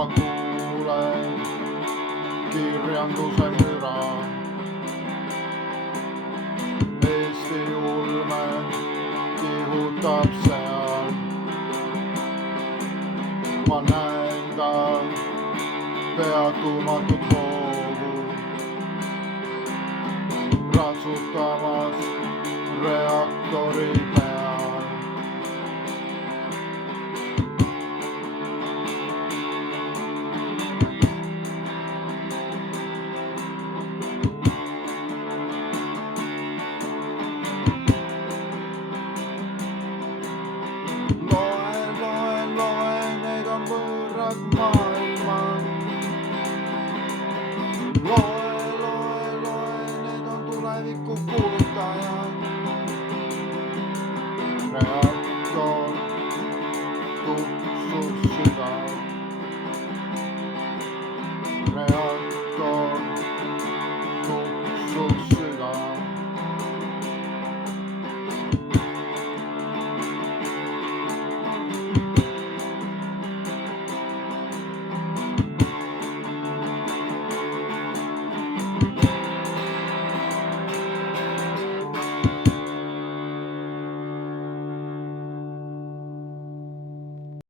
ma kuulen kirjanduse müra. Eesti ulme kihutab seal, ma näen ta peatumatut hoogu ratsutamas reaktori peal. Loen, need on võõrad maailmad. Loe, need on tuleviku kuulutajad.